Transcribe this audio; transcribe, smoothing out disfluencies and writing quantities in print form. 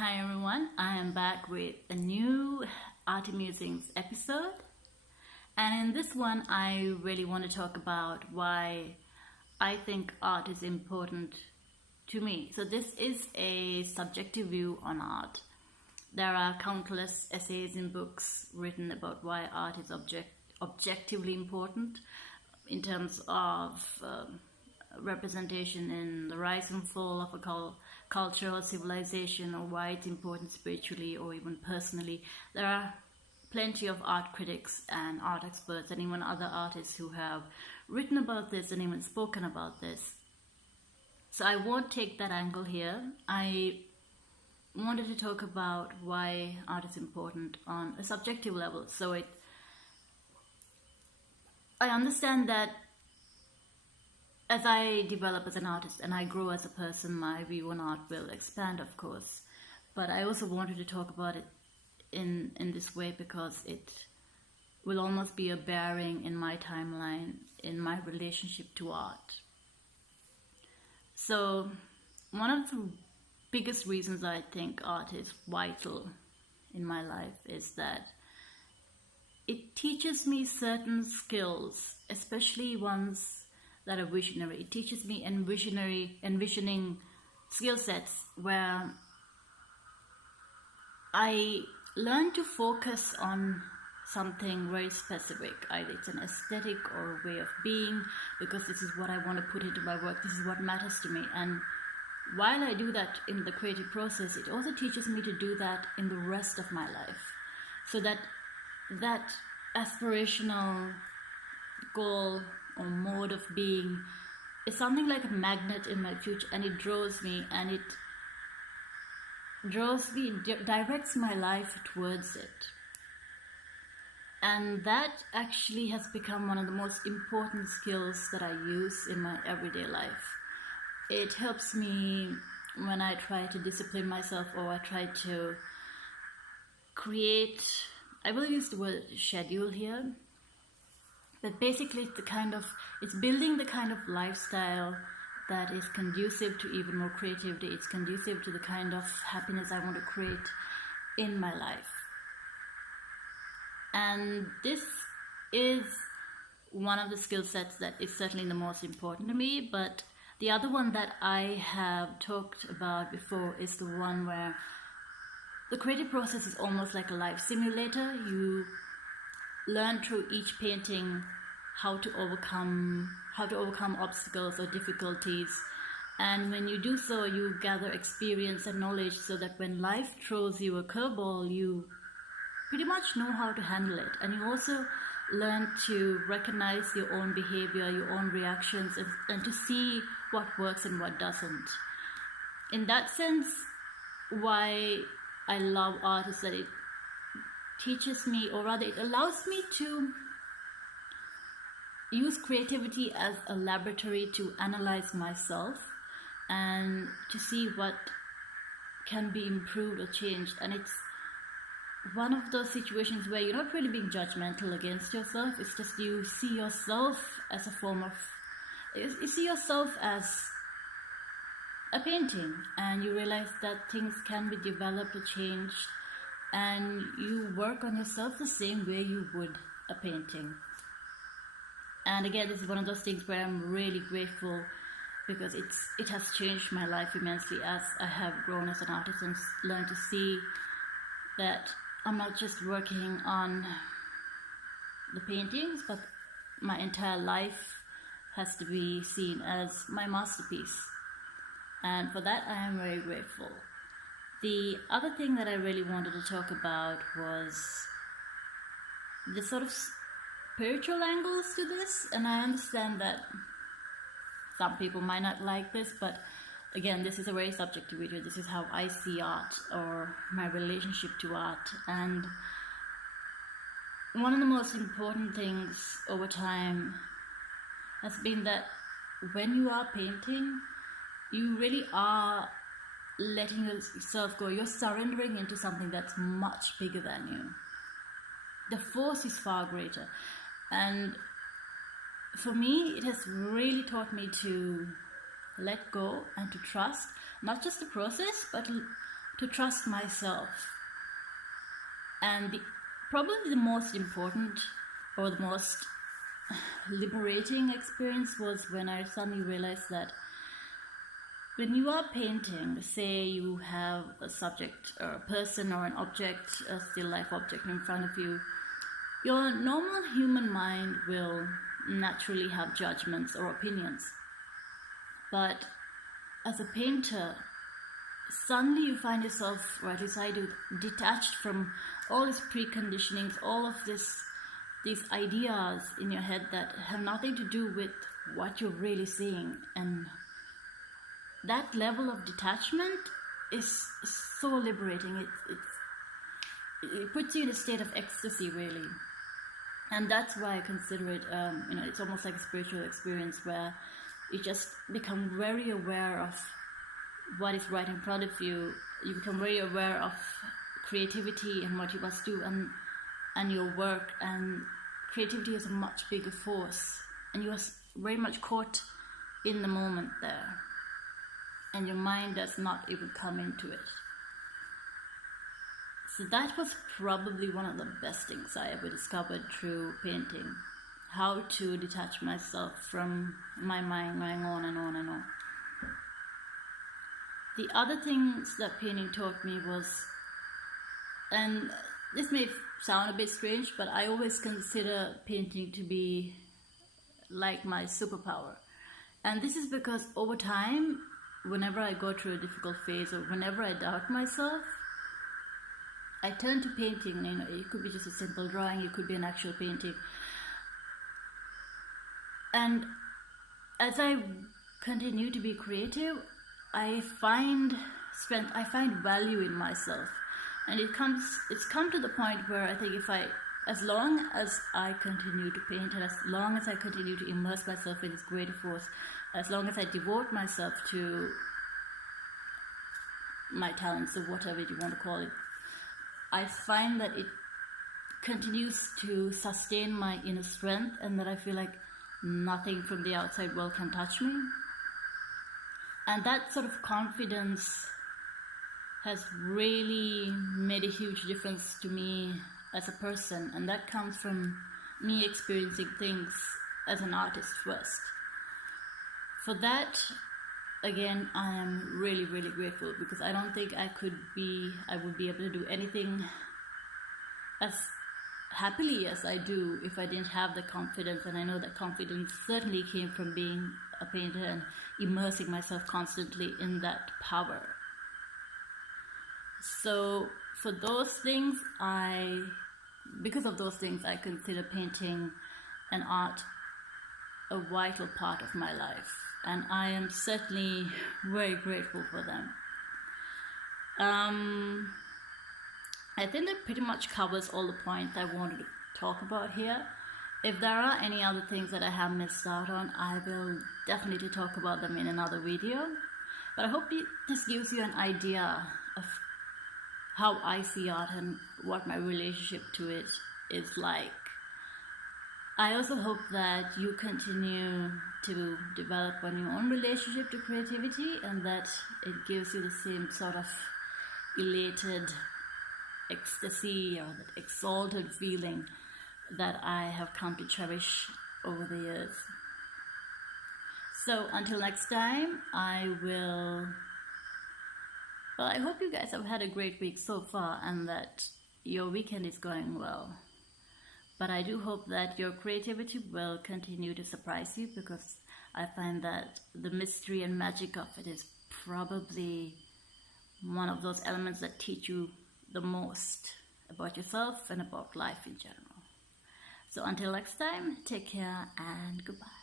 Hi everyone, I am back with a new Arty Musings episode, and in this one I really want to talk about why I think art is important to me. So this is a subjective view on art. There are countless essays and books written about why art is objectively important in terms of representation in the rise and fall of a culture or civilization, or why it's important spiritually or even personally. There are plenty of art critics and art experts and even other artists who have written about this and even spoken about this. So I won't take that angle here. I wanted to talk about why art is important on a subjective level. I understand that as I develop as an artist and I grow as a person, my view on art will expand, of course. But I also wanted to talk about it in this way because it will almost be a bearing in my timeline, in my relationship to art. So one of the biggest reasons I think art is vital in my life is that it teaches me certain skills, especially ones that are visionary. It teaches me envisioning skill sets where I learn to focus on something very specific. Either it's an aesthetic or a way of being, because this is what I want to put into my work. This is what matters to me. And while I do that in the creative process, it also teaches me to do that in the rest of my life. So that aspirational goal or mode of being is something like a magnet in my future, and it draws me directs my life towards it. And that actually has become one of the most important skills that I use in my everyday life. It helps me when I try to discipline myself, or I try to create, I will use the word schedule here, but basically it's building the kind of lifestyle that is conducive to even more creativity. It's conducive to the kind of happiness I want to create in my life. And this is one of the skill sets that is certainly the most important to me. But the other one that I have talked about before is the one where the creative process is almost like a life simulator. You learn through each painting how to overcome obstacles or difficulties, and when you do so, you gather experience and knowledge, so that when life throws you a curveball, you pretty much know how to handle it. And you also learn to recognize your own behavior, your own reactions, and to see what works and what doesn't. In that sense, why I love art is that it teaches me, or rather it allows me to use creativity as a laboratory to analyze myself and to see what can be improved or changed. And it's one of those situations where you're not really being judgmental against yourself. It's just you see yourself as you see yourself as a painting, and you realize that things can be developed or changed, and you work on yourself the same way you would a painting. And again, this is one of those things where I'm really grateful, because it has changed my life immensely as I have grown as an artist and learned to see that I'm not just working on the paintings, but my entire life has to be seen as my masterpiece. And for that, I am very grateful. The other thing that I really wanted to talk about was the sort of spiritual angles to this. And I understand that some people might not like this, but again, this is a very subjective video. This is how I see art, or my relationship to art. And one of the most important things over time has been that when you are painting, you really are letting yourself go. You're surrendering into something that's much bigger than you. The force is far greater. And for me, it has really taught me to let go and to trust not just the process, but to trust myself. And probably the most important or the most liberating experience was when I suddenly realized that when you are painting, say you have a subject or a person or an object, a still life object in front of you, your normal human mind will naturally have judgments or opinions. But as a painter, suddenly you find yourself, or at least I do, detached from all these preconditionings, all of these ideas in your head that have nothing to do with what you're really seeing. And that level of detachment is so liberating. It puts you in a state of ecstasy, really. And that's why I consider it, it's almost like a spiritual experience where you just become very aware of what is right in front of you. You become very aware of creativity and what you must do and your work. And creativity is a much bigger force. And you are very much caught in the moment there. And your mind does not even come into it. So that was probably one of the best things I ever discovered through painting. How to detach myself from my mind going on and on and on. The other things that painting taught me was, and this may sound a bit strange, but I always consider painting to be like my superpower. And this is because over time, whenever I go through a difficult phase or whenever I doubt myself, I turn to painting. It could be just a simple drawing, it could be an actual painting. And as I continue to be creative, I find strength, I find value in myself. And it's come to the point where I think as long as I continue to paint and as long as I continue to immerse myself in this greater force, as long as I devote myself to my talents or whatever you want to call it, I find that it continues to sustain my inner strength and that I feel like nothing from the outside world can touch me. And that sort of confidence has really made a huge difference to me as a person, and that comes from me experiencing things as an artist first. For that, again, I am really, really grateful, because I don't think I would be able to do anything as happily as I do if I didn't have the confidence. And I know that confidence certainly came from being a painter and immersing myself constantly in that power. So for those things, because of those things, I consider painting and art a vital part of my life, and I am certainly very grateful for them. I think that pretty much covers all the points I wanted to talk about here. If there are any other things that I have missed out on, I will definitely talk about them in another video. But I hope this gives you an idea of how I see art and what my relationship to it is like. I also hope that you continue to develop on your own relationship to creativity, and that it gives you the same sort of elated ecstasy or that exalted feeling that I have come to cherish over the years. So until next time, I hope you guys have had a great week so far and that your weekend is going well. But I do hope that your creativity will continue to surprise you, because I find that the mystery and magic of it is probably one of those elements that teach you the most about yourself and about life in general. So until next time, take care and goodbye.